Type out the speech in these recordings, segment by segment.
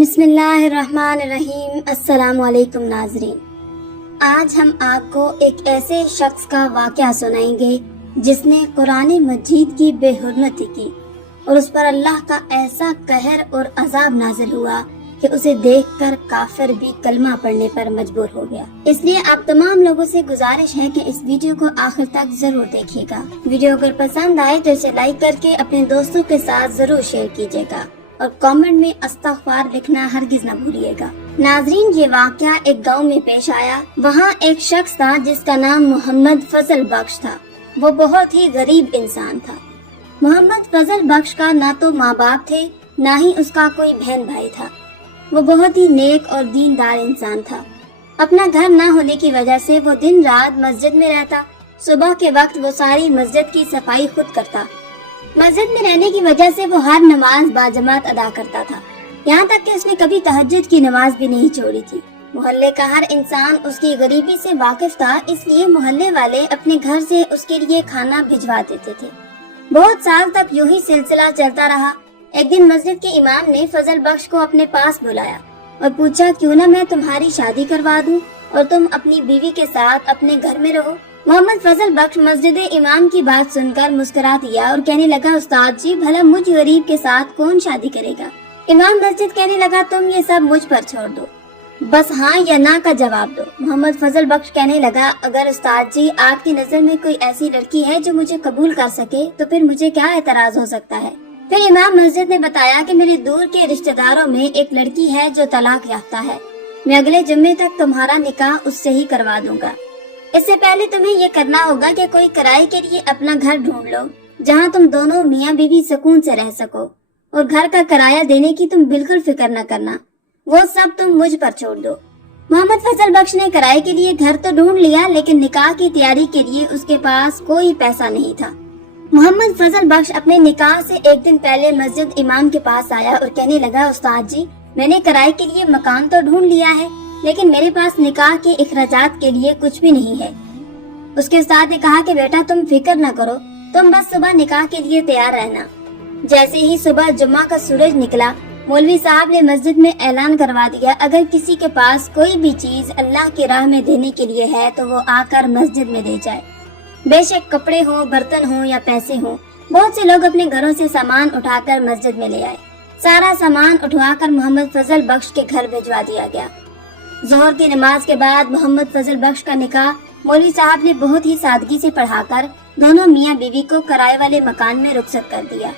بسم اللہ الرحمن الرحیم۔ السلام علیکم ناظرین، آج ہم آپ کو ایک ایسے شخص کا واقعہ سنائیں گے جس نے قرآن مجید کی بے حرمتی کی اور اس پر اللہ کا ایسا قہر اور عذاب نازل ہوا کہ اسے دیکھ کر کافر بھی کلمہ پڑھنے پر مجبور ہو گیا۔ اس لیے آپ تمام لوگوں سے گزارش ہے کہ اس ویڈیو کو آخر تک ضرور دیکھیے گا۔ ویڈیو اگر پسند آئے تو اسے لائک کر کے اپنے دوستوں کے ساتھ ضرور شیئر کیجیے گا اور کامنٹ میں استغفار لکھنا ہرگز نہ بھولیے گا۔ ناظرین، یہ واقعہ ایک گاؤں میں پیش آیا۔ وہاں ایک شخص تھا جس کا نام محمد فضل بخش تھا۔ وہ بہت ہی غریب انسان تھا۔ محمد فضل بخش کا نہ تو ماں باپ تھے، نہ ہی اس کا کوئی بہن بھائی تھا۔ وہ بہت ہی نیک اور دیندار انسان تھا۔ اپنا گھر نہ ہونے کی وجہ سے وہ دن رات مسجد میں رہتا۔ صبح کے وقت وہ ساری مسجد کی صفائی خود کرتا۔ مسجد میں رہنے کی وجہ سے وہ ہر نماز باجماعت ادا کرتا تھا، یہاں تک کہ اس نے کبھی تہجد کی نماز بھی نہیں چھوڑی تھی۔ محلے کا ہر انسان اس کی غریبی سے واقف تھا، اس لیے محلے والے اپنے گھر سے اس کے لیے کھانا بھجوا دیتے تھے۔ بہت سال تک یوں ہی سلسلہ چلتا رہا۔ ایک دن مسجد کے امام نے فضل بخش کو اپنے پاس بلایا اور پوچھا، کیوں نہ میں تمہاری شادی کروا دوں اور تم اپنی بیوی کے ساتھ اپنے گھر میں رہو۔ محمد فضل بخش مسجد امام کی بات سن کر مسکرا دیا اور کہنے لگا، استاد جی، بھلا مجھ غریب کے ساتھ کون شادی کرے گا؟ امام مسجد کہنے لگا، تم یہ سب مجھ پر چھوڑ دو، بس ہاں یا نہ کا جواب دو۔ محمد فضل بخش کہنے لگا، اگر استاد جی آپ کی نظر میں کوئی ایسی لڑکی ہے جو مجھے قبول کر سکے تو پھر مجھے کیا اعتراض ہو سکتا ہے؟ پھر امام مسجد نے بتایا کہ میرے دور کے رشتہ داروں میں ایک لڑکی ہے جو طلاق یافتہ ہے، میں اگلے جمعے تک تمہارا نکاح اس سے ہی کروا دوں گا۔ اس سے پہلے تمہیں یہ کرنا ہوگا کہ کوئی کرائے کے لیے اپنا گھر ڈھونڈ لو جہاں تم دونوں میاں بیوی سکون سے رہ سکو، اور گھر کا کرایہ دینے کی تم بالکل فکر نہ کرنا، وہ سب تم مجھ پر چھوڑ دو۔ محمد فضل بخش نے کرائے کے لیے گھر تو ڈھونڈ لیا، لیکن نکاح کی تیاری کے لیے اس کے پاس کوئی پیسہ نہیں تھا۔ محمد فضل بخش اپنے نکاح سے ایک دن پہلے مسجد امام کے پاس آیا اور کہنے لگا، استاد جی، میں نے کرائے کے لیے مکان تو ڈھونڈ لیا ہے، لیکن میرے پاس نکاح کے اخراجات کے لیے کچھ بھی نہیں ہے۔ اس کے استاد نے کہا کہ بیٹا تم فکر نہ کرو، تم بس صبح نکاح کے لیے تیار رہنا۔ جیسے ہی صبح جمعہ کا سورج نکلا، مولوی صاحب نے مسجد میں اعلان کروا دیا، اگر کسی کے پاس کوئی بھی چیز اللہ کی راہ میں دینے کے لیے ہے تو وہ آ کر مسجد میں دے جائے، بے شک کپڑے ہوں، برتن ہوں یا پیسے ہوں۔ بہت سے لوگ اپنے گھروں سے سامان اٹھا کر مسجد میں لے آئے۔ سارا سامان اٹھوا کر محمد فضل بخش کے گھر بھجوا دیا گیا۔ ظہر کی نماز کے بعد محمد فضل بخش کا نکاح مولوی صاحب نے بہت ہی سادگی سے پڑھا کر دونوں میاں بیوی کو کرائے والے مکان میں رخصت کر دیا۔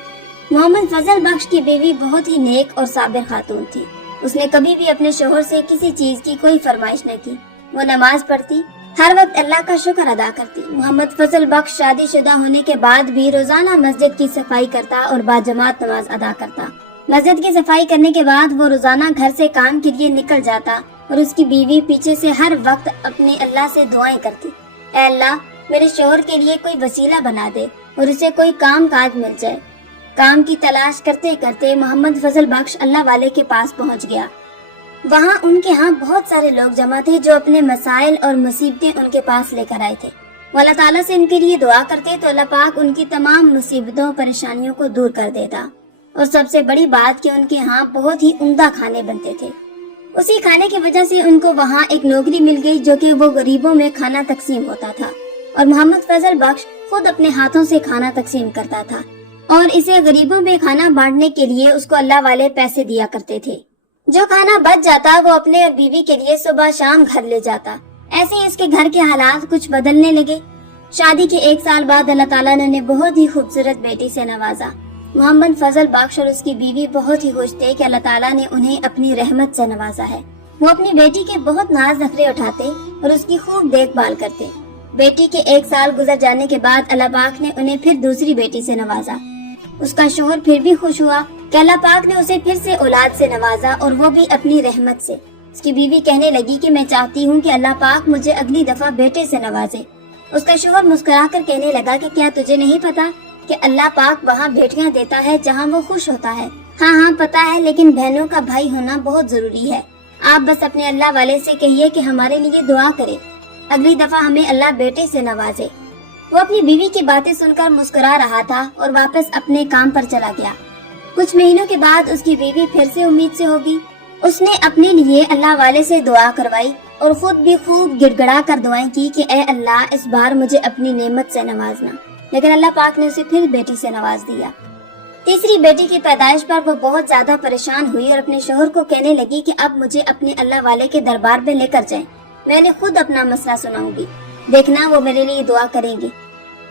محمد فضل بخش کی بیوی بہت ہی نیک اور صابر خاتون تھی۔ اس نے کبھی بھی اپنے شوہر سے کسی چیز کی کوئی فرمائش نہ کی۔ وہ نماز پڑھتی، ہر وقت اللہ کا شکر ادا کرتی۔ محمد فضل بخش شادی شدہ ہونے کے بعد بھی روزانہ مسجد کی صفائی کرتا اور باجماعت نماز ادا کرتا۔ مسجد کی صفائی کرنے کے بعد وہ روزانہ گھر سے کام کے لیے نکل جاتا اور اس کی بیوی پیچھے سے ہر وقت اپنے اللہ سے دعائیں کرتی، اے اللہ میرے شوہر کے لیے کوئی وسیلہ بنا دے اور اسے کوئی کام کاج مل جائے۔ کام کی تلاش کرتے کرتے محمد فضل بخش اللہ والے کے پاس پہنچ گیا۔ وہاں ان کے ہاں بہت سارے لوگ جمع تھے جو اپنے مسائل اور مصیبتیں ان کے پاس لے کر آئے تھے۔ وہ اللہ تعالیٰ سے ان کے لیے دعا کرتے تو اللہ پاک ان کی تمام مصیبتوں پریشانیوں کو دور کر دیتا، اور سب سے بڑی بات کہ ان کے ہاں بہت ہی عمدہ کھانے بنتے تھے۔ اسی کھانے کی وجہ سے ان کو وہاں ایک نوکری مل گئی جو کہ وہ غریبوں میں کھانا تقسیم ہوتا تھا، اور محمد فضل بخش خود اپنے ہاتھوں سے کھانا تقسیم کرتا تھا، اور اسے غریبوں میں کھانا بانٹنے کے لیے اس کو اللہ والے پیسے دیا کرتے تھے۔ جو کھانا بچ جاتا وہ اپنے اور بیوی کے لیے صبح شام گھر لے جاتا۔ ایسے ہی اس کے گھر کے حالات کچھ بدلنے لگے۔ شادی کے 1 سال بعد اللہ تعالیٰ نے انہیں بہت ہی خوبصورت بیٹی سے نوازا۔ محمد فضل بخش اور اس کی بیوی بہت ہی خوش تھے کہ اللہ تعالیٰ نے انہیں اپنی رحمت سے نوازا ہے۔ وہ اپنی بیٹی کے بہت ناز نخرے اٹھاتے اور اس کی خوب دیکھ بھال کرتے۔ بیٹی کے 1 سال گزر جانے کے بعد اللہ پاک نے انہیں پھر دوسری بیٹی سے نوازا۔ اس کا شوہر پھر بھی خوش ہوا کہ اللہ پاک نے اسے پھر سے اولاد سے نوازا، اور وہ بھی اپنی رحمت سے۔ اس کی بیوی کہنے لگی کہ میں چاہتی ہوں کہ اللہ پاک مجھے اگلی دفعہ بیٹے سے نوازے۔ اس کا شوہر مسکرا کر کہنے لگا کہ کیا تجھے نہیں پتا کہ اللہ پاک وہاں بیٹیاں دیتا ہے جہاں وہ خوش ہوتا ہے؟ ہاں پتا ہے، لیکن بہنوں کا بھائی ہونا بہت ضروری ہے۔ آپ بس اپنے اللہ والے سے کہیے کہ ہمارے لیے دعا کرے، اگلی دفعہ ہمیں اللہ بیٹے سے نوازے۔ وہ اپنی بیوی کی باتیں سن کر مسکرا رہا تھا اور واپس اپنے کام پر چلا گیا۔ کچھ مہینوں کے بعد اس کی بیوی پھر سے امید سے ہوگی۔ اس نے اپنے لیے اللہ والے سے دعا کروائی اور خود بھی خوب گڑ گڑا کر دعائیں کی کہ اے اللہ اس بار مجھے اپنی نعمت سے نوازنا، لیکن اللہ پاک نے اسے پھر بیٹی سے نواز دیا۔ تیسری بیٹی کی پیدائش پر وہ بہت زیادہ پریشان ہوئی اور اپنے شوہر کو کہنے لگی کہ اب مجھے اپنے اللہ والے کے دربار میں لے کر جائیں، میں نے خود اپنا مسئلہ سناؤں گی، دیکھنا وہ میرے لیے دعا کریں گی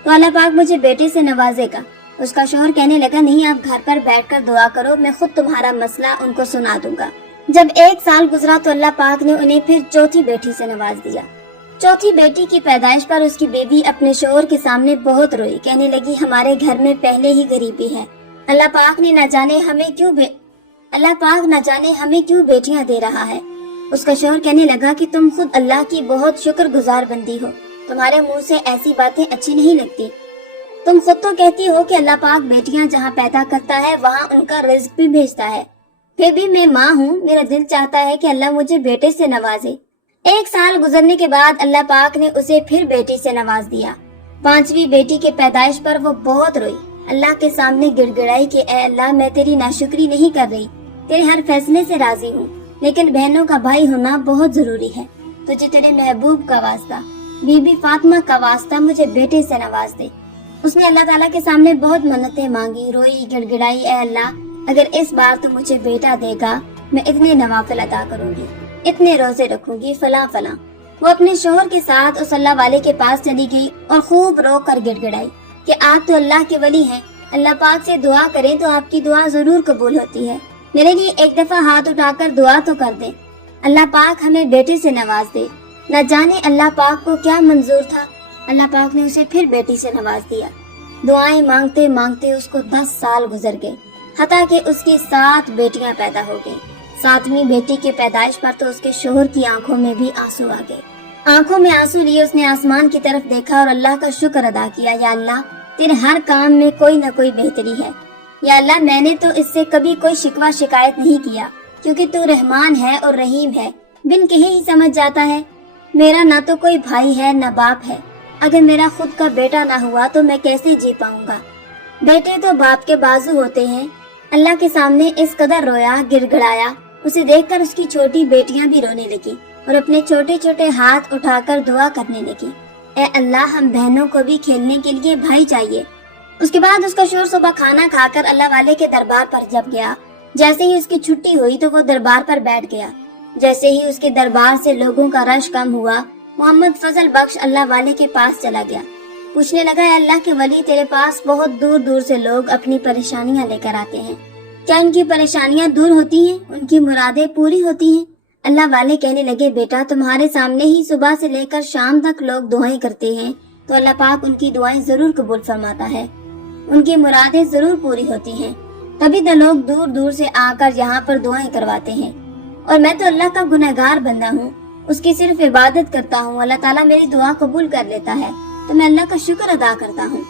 تو اللہ پاک مجھے بیٹے سے نوازے گا۔ اس کا شوہر کہنے لگا نہیں، آپ گھر پر بیٹھ کر دعا کرو، میں خود تمہارا مسئلہ ان کو سنا دوں گا۔ جب 1 سال گزرا تو اللہ پاک نے انہیں پھر چوتھی بیٹی سے نواز دیا۔ چوتھی بیٹی کی پیدائش پر اس کی بیوی اپنے شوہر کے سامنے بہت روئی، کہنے لگی ہمارے گھر میں پہلے ہی غریبی ہے، اللہ پاک نہ جانے ہمیں کیوں بیٹیاں دے رہا ہے۔ اس کا شوہر کہنے لگا کہ تم خود اللہ کی بہت شکر گزار بندی ہو، تمہارے منہ سے ایسی باتیں اچھی نہیں لگتی، تم خود تو کہتی ہو کہ اللہ پاک بیٹیاں جہاں پیدا کرتا ہے وہاں ان کا رزق بھی بھیجتا ہے، پھر بھی میں ماں ہوں، میرا دل چاہتا ہے کہ اللہ مجھے بیٹے سے نوازے۔ 1 سال گزرنے کے بعد اللہ پاک نے اسے پھر بیٹی سے نواز دیا۔ 5ویں بیٹی کے پیدائش پر وہ بہت روئی، اللہ کے سامنے گڑ گڑائی کہ اے اللہ میں تیری ناشکری نہیں کر رہی، تیرے ہر فیصلے سے راضی ہوں، لیکن بہنوں کا بھائی ہونا بہت ضروری ہے، تجھے تیرے محبوب کا واسطہ، بی بی فاطمہ کا واسطہ مجھے بیٹے سے نواز دے۔ اس نے اللہ تعالیٰ کے سامنے بہت منتیں مانگی، روئی، گڑ گڑائی، اے اللہ اگر اس بار تو مجھے بیٹا دے گا میں اتنے نوافل ادا کروں گی، اتنے روزے رکھوں گی، فلاں فلاں۔ وہ اپنے شوہر کے ساتھ اس اللہ والے کے پاس چلی گئی اور خوب رو کر گڑ گڑائی کہ آپ تو اللہ کے ولی ہیں، اللہ پاک سے دعا کریں تو آپ کی دعا ضرور قبول ہوتی ہے، میرے لیے ایک دفعہ ہاتھ اٹھا کر دعا تو کر دیں، اللہ پاک ہمیں بیٹے سے نواز دے۔ نہ جانے اللہ پاک کو کیا منظور تھا، اللہ پاک نے اسے پھر بیٹی سے نواز دیا۔ دعائیں مانگتے مانگتے اس کو 10 سال گزر گئے، حتیٰ کہ اس کی 7 بیٹیاں پیدا ہو گئیں۔ 7ویں بیٹی کے پیدائش پر تو اس کے شوہر کی آنکھوں میں بھی آنسو آ گئے۔ آنکھوں میں آنسو لیے اس نے آسمان کی طرف دیکھا اور اللہ کا شکر ادا کیا، یا اللہ تیرے ہر کام میں کوئی نہ کوئی بہتری ہے، یا اللہ میں نے تو اس سے کبھی کوئی شکوہ شکایت نہیں کیا، کیونکہ تو رحمان ہے اور رحیم ہے، بن کہے ہی سمجھ جاتا ہے۔ میرا نہ تو کوئی بھائی ہے نہ باپ ہے، اگر میرا خود کا بیٹا نہ ہوا تو میں کیسے جی پاؤں گا، بیٹے تو باپ کے بازو ہوتے ہیں۔ اللہ کے سامنے اس قدر رویا، گڑ گڑایا، اسے دیکھ کر اس کی چھوٹی بیٹیاں بھی رونے لگی اور اپنے چھوٹے چھوٹے ہاتھ اٹھا کر دعا کرنے لگی، اے اللہ ہم بہنوں کو بھی کھیلنے کے لیے بھائی چاہیے۔ اس کے بعد اس کا شوہر صبح کھانا کھا کر اللہ والے کے دربار پر جب گیا، جیسے ہی اس کی چھٹی ہوئی تو وہ دربار پر بیٹھ گیا۔ جیسے ہی اس کے دربار سے لوگوں کا رش کم ہوا، محمد فضل بخش اللہ والے کے پاس چلا گیا، پوچھنے لگا اے اللہ کے ولی تیرے پاس بہت دور دور سے لوگ اپنی پریشانیاں لے کر آتے ہیں، کیا ان کی پریشانیاں دور ہوتی ہیں، ان کی مرادیں پوری ہوتی ہیں؟ اللہ والے کہنے لگے بیٹا تمہارے سامنے ہی صبح سے لے کر شام تک لوگ دعائیں کرتے ہیں تو اللہ پاک ان کی دعائیں ضرور قبول فرماتا ہے، ان کی مرادیں ضرور پوری ہوتی ہیں، تبھی تو لوگ دور دور سے آ کر یہاں پر دعائیں کرواتے ہیں، اور میں تو اللہ کا گنہگار بندہ ہوں، اس کی صرف عبادت کرتا ہوں، اللہ تعالیٰ میری دعا قبول کر لیتا ہے تو میں اللہ کا شکر ادا کرتا ہوں۔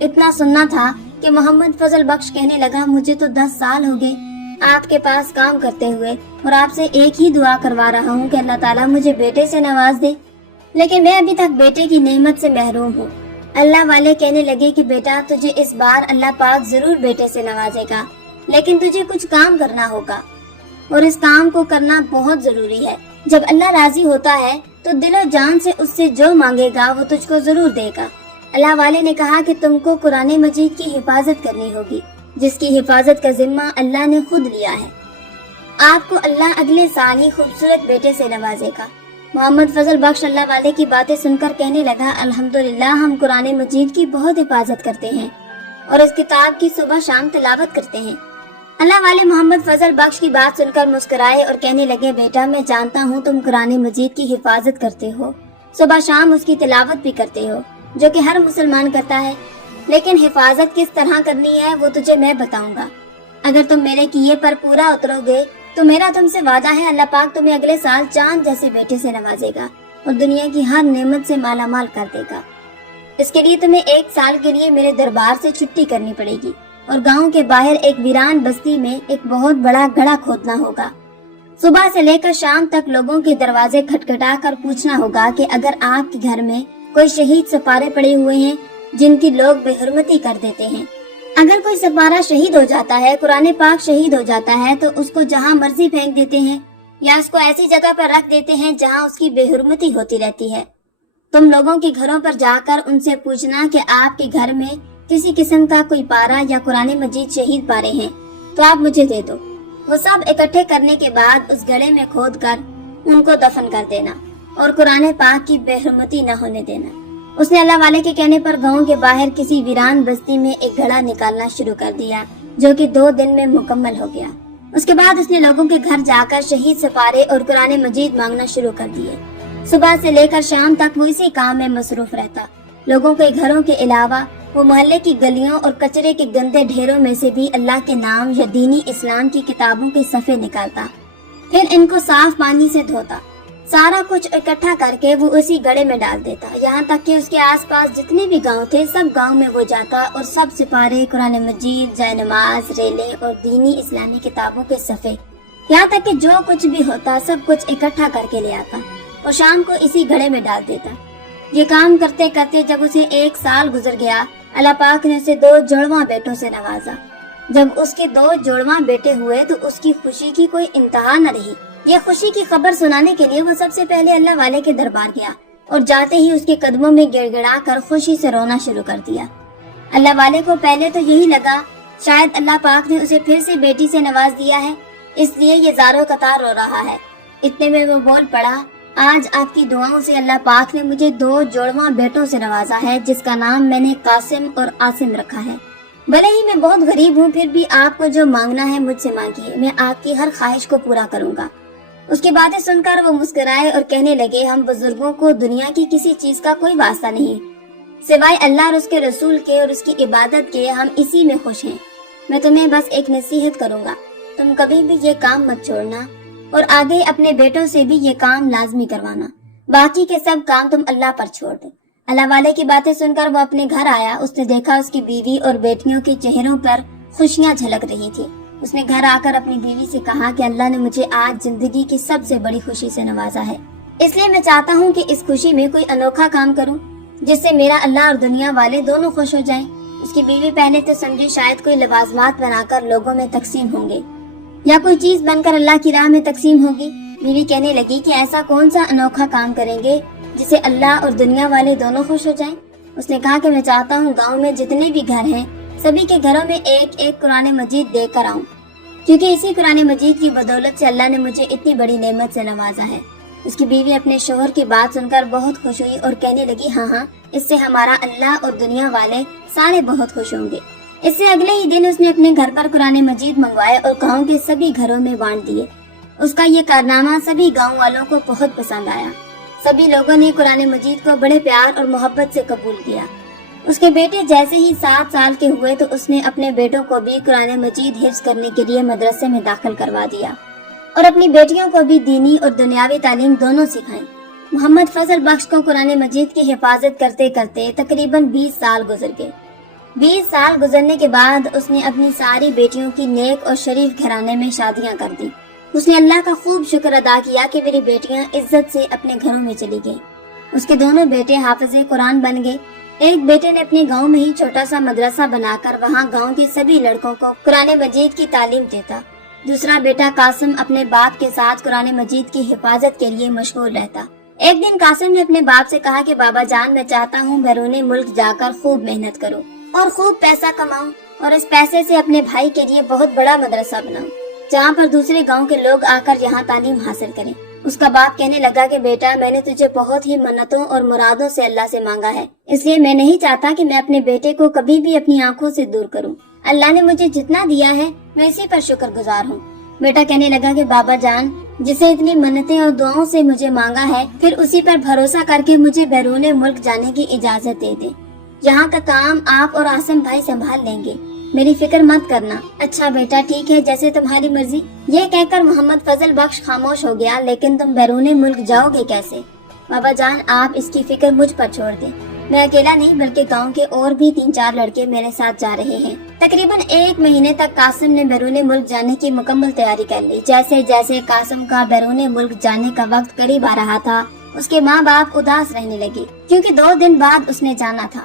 اتنا سننا تھا کہ محمد فضل بخش کہنے لگا مجھے تو 10 سال ہو گئے آپ کے پاس کام کرتے ہوئے اور آپ سے ایک ہی دعا کروا رہا ہوں کہ اللہ تعالیٰ مجھے بیٹے سے نواز دے، لیکن میں ابھی تک بیٹے کی نعمت سے محروم ہوں۔ اللہ والے کہنے لگے کہ بیٹا تجھے اس بار اللہ پاک ضرور بیٹے سے نوازے گا، لیکن تجھے کچھ کام کرنا ہوگا اور اس کام کو کرنا بہت ضروری ہے۔ جب اللہ راضی ہوتا ہے تو دل و جان سے اس سے جو مانگے گا وہ تجھ کو ضرور دے گا۔ اللہ والے نے کہا کہ تم کو قرآن مجید کی حفاظت کرنی ہوگی، جس کی حفاظت کا ذمہ اللہ نے خود لیا ہے۔ آپ کو اللہ اگلے سال ہی خوبصورت بیٹے سے نوازے گا۔ محمد فضل بخش اللہ والے کی باتیں سن کر کہنے لگا الحمدللہ ہم قرآن مجید کی بہت حفاظت کرتے ہیں اور اس کتاب کی صبح شام تلاوت کرتے ہیں۔ اللہ والے محمد فضل بخش کی بات سن کر مسکرائے اور کہنے لگے بیٹا میں جانتا ہوں تم قرآن مجید کی حفاظت کرتے ہو، صبح شام اس کی تلاوت بھی کرتے ہو، جو کہ ہر مسلمان کرتا ہے، لیکن حفاظت کس طرح کرنی ہے وہ تجھے میں بتاؤں گا۔ اگر تم میرے کیے پر پورا اترو گے تو میرا تم سے وعدہ ہے اللہ پاک تمہیں اگلے سال چاند جیسے بیٹے سے نوازے گا اور دنیا کی ہر نعمت سے مالا مال کر دے گا۔ اس کے لیے تمہیں 1 سال کے لیے میرے دربار سے چھٹی کرنی پڑے گی اور گاؤں کے باہر ایک ویران بستی میں ایک بہت بڑا گڑھا کھودنا ہوگا۔ صبح سے لے کر شام تک لوگوں کے دروازے کھٹکھٹا کر پوچھنا ہوگا کہ اگر آپ کے گھر میں کوئی شہید سپارے پڑے ہوئے ہیں جن کی لوگ بے حرمتی کر دیتے ہیں اگر کوئی سپارہ شہید ہو جاتا ہے، قرآن پاک شہید ہو جاتا ہے، تو اس کو جہاں مرضی پھینک دیتے ہیں یا اس کو ایسی جگہ پر رکھ دیتے ہیں جہاں اس کی بے حرمتی ہوتی رہتی ہے۔ تم لوگوں کے گھروں پر جا کر ان سے پوچھنا کہ آپ کے گھر میں کسی قسم کا کوئی پارہ یا قرآن مجید شہید پارے ہیں تو آپ مجھے دے دو۔ وہ سب اکٹھے کرنے کے بعد اس گڑھے میں کھود کر ان کو دفن کر دینا اور قرآن پاک کی بے حرمتی نہ ہونے دینا۔ اس نے اللہ والے کے کہنے پر گاؤں کے باہر کسی ویران بستی میں ایک گھڑا نکالنا شروع کر دیا، جو کہ 2 دن میں مکمل ہو گیا۔ اس کے بعد اس نے لوگوں کے گھر جا کر شہید سپارے اور قرآن مجید مانگنا شروع کر دیے۔ صبح سے لے کر شام تک وہ اسی کام میں مصروف رہتا۔ لوگوں کے گھروں کے علاوہ وہ محلے کی گلیوں اور کچرے کے گندے ڈھیروں میں سے بھی اللہ کے نام یا دینی اسلام کی کتابوں کے صفحے نکالتا، پھر ان کو صاف پانی سے دھوتا۔ سارا کچھ اکٹھا کر کے وہ اسی گڑھے میں ڈال دیتا، یہاں تک کہ اس کے آس پاس جتنے بھی گاؤں تھے سب گاؤں میں وہ جاتا اور سب سپارے، قرآن مجید، جائے نماز، ریلیں اور دینی اسلامی کتابوں کے صفحے، یہاں تک کہ جو کچھ بھی ہوتا سب کچھ اکٹھا کر کے لے آتا اور شام کو اسی گھڑے میں ڈال دیتا۔ یہ کام کرتے کرتے جب اسے 1 سال گزر گیا، اللہ پاک نے اسے 2 جڑواں بیٹوں سے نوازا۔ جب اس کے 2 جڑواں بیٹے ہوئے تو اس کی خوشی کی کوئی انتہا نہ رہی۔ یہ خوشی کی خبر سنانے کے لیے وہ سب سے پہلے اللہ والے کے دربار گیا اور جاتے ہی اس کے قدموں میں گڑ گڑا کر خوشی سے رونا شروع کر دیا۔ اللہ والے کو پہلے تو یہی لگا شاید اللہ پاک نے اسے پھر سے بیٹی سے نواز دیا ہے، اس لیے یہ زاروں قطار رو رہا ہے۔ اتنے میں وہ بول پڑا، آج آپ کی دعاؤں سے اللہ پاک نے مجھے 2 جوڑواں بیٹوں سے نوازا ہے، جس کا نام میں نے قاسم اور عاصم رکھا ہے۔ بھلے ہی میں بہت غریب ہوں، پھر بھی آپ کو جو مانگنا ہے مجھ سے مانگیے، میں آپ کی ہر خواہش کو پورا کروں گا۔ اس کی باتیں سن کر وہ مسکرائے اور کہنے لگے، ہم بزرگوں کو دنیا کی کسی چیز کا کوئی واسطہ نہیں، سوائے اللہ اور اس کے رسول کے اور اس کی عبادت کے، ہم اسی میں خوش ہیں۔ میں تمہیں بس ایک نصیحت کروں گا، تم کبھی بھی یہ کام مت چھوڑنا اور آگے اپنے بیٹوں سے بھی یہ کام لازمی کروانا، باقی کے سب کام تم اللہ پر چھوڑ دو۔ اللہ والے کی باتیں سن کر وہ اپنے گھر آیا۔ اس نے دیکھا اس کی بیوی اور بیٹیوں کے چہروں پر خوشیاں جھلک رہی تھی۔ اس نے گھر آ کر اپنی بیوی سے کہا کہ اللہ نے مجھے آج زندگی کی سب سے بڑی خوشی سے نوازا ہے، اس لیے میں چاہتا ہوں کہ اس خوشی میں کوئی انوکھا کام کروں جس سے میرا اللہ اور دنیا والے دونوں خوش ہو جائیں۔ اس کی بیوی پہلے تو سمجھی شاید کوئی لوازمات بنا کر لوگوں میں تقسیم ہوں گے یا کوئی چیز بن کر اللہ کی راہ میں تقسیم ہوگی۔ بیوی کہنے لگی کہ ایسا کون سا انوکھا کام کریں گے جس سے اللہ اور دنیا والے دونوں خوش ہو جائیں۔ اس نے کہا کہ میں چاہتا ہوں گاؤں میں جتنے بھی گھر ہیں سبھی کے گھروں میں ایک قرآن مجید دے کر آؤں، کیونکہ اسی قرآن مجید کی بدولت سے اللہ نے مجھے اتنی بڑی نعمت سے نوازا ہے۔ اس کی بیوی اپنے شوہر کی بات سن کر بہت خوش ہوئی اور کہنے لگی، ہاں اس سے ہمارا اللہ اور دنیا والے سارے بہت خوش ہوں گے۔ اس سے اگلے ہی دن اس نے اپنے گھر پر قرآن مجید منگوائے اور گاؤں کے سبھی گھروں میں بانٹ دیے۔ اس کا یہ کارنامہ سبھی گاؤں والوں کو بہت پسند آیا۔ سبھی لوگوں نے قرآن مجید کو بڑے پیار اور محبت سے قبول کیا۔ اس کے بیٹے جیسے ہی 7 سال کے ہوئے تو اس نے اپنے بیٹوں کو بھی قرآن مجید حفظ کرنے کے لیے مدرسے میں داخل کروا دیا اور اپنی بیٹیوں کو بھی دینی اور دنیاوی تعلیم دونوں سکھائیں۔ محمد فضل بخش کو قرآن مجید کی حفاظت کرتے کرتے تقریباً 20 سال گزر گئے۔ 20 سال گزرنے کے بعد اس نے اپنی ساری بیٹیوں کی نیک اور شریف گھرانے میں شادیاں کر دی۔ اس نے اللہ کا خوب شکر ادا کیا کہ میری بیٹیاں عزت سے اپنے گھروں میں چلی گئیں۔ اس کے دونوں بیٹے حافظ قرآن بن گئے۔ ایک بیٹے نے اپنے گاؤں میں ہی چھوٹا سا مدرسہ بنا کر وہاں گاؤں کے سبھی لڑکوں کو قرآن مجید کی تعلیم دیتا۔ دوسرا بیٹا قاسم اپنے باپ کے ساتھ قرآن مجید کی حفاظت کے لیے مشغول رہتا۔ ایک دن قاسم نے اپنے باپ سے کہا کہ بابا جان، میں چاہتا ہوں بیرون ملک جا کر خوب محنت کروں اور خوب پیسہ کماؤں اور اس پیسے سے اپنے بھائی کے لیے بہت بڑا مدرسہ بناؤں جہاں پر دوسرے گاؤں کے لوگ آ کر یہاں تعلیم حاصل کریں۔ اس کا باپ کہنے لگا کہ بیٹا، میں نے تجھے بہت ہی منتوں اور مرادوں سے اللہ سے مانگا ہے، اس لیے میں نہیں چاہتا کہ میں اپنے بیٹے کو کبھی بھی اپنی آنکھوں سے دور کروں۔ اللہ نے مجھے جتنا دیا ہے میں اسی پر شکر گزار ہوں۔ بیٹا کہنے لگا کہ بابا جان، جسے اتنی منتیں اور دعاؤں سے مجھے مانگا ہے، پھر اسی پر بھروسہ کر کے مجھے بیرون ملک جانے کی اجازت دے دیں۔ یہاں کا کام آپ اور عاصم بھائی سنبھال لیں گے، میری فکر مت کرنا۔ اچھا بیٹا، ٹھیک ہے، جیسے تمہاری مرضی۔ یہ کہہ کر محمد فضل بخش خاموش ہو گیا۔ لیکن تم بیرون ملک جاؤ گے کیسے؟ بابا جان، آپ اس کی فکر مجھ پر چھوڑ دیں، میں اکیلا نہیں بلکہ گاؤں کے اور بھی 3-4 لڑکے میرے ساتھ جا رہے ہیں۔ تقریباً 1 مہینے تک قاسم نے بیرون ملک جانے کی مکمل تیاری کر لی۔ جیسے جیسے قاسم کا بیرون ملک جانے کا وقت قریب آ رہا تھا، اس کے ماں باپ اداس رہنے لگے کیونکہ 2 دن بعد اس نے جانا تھا۔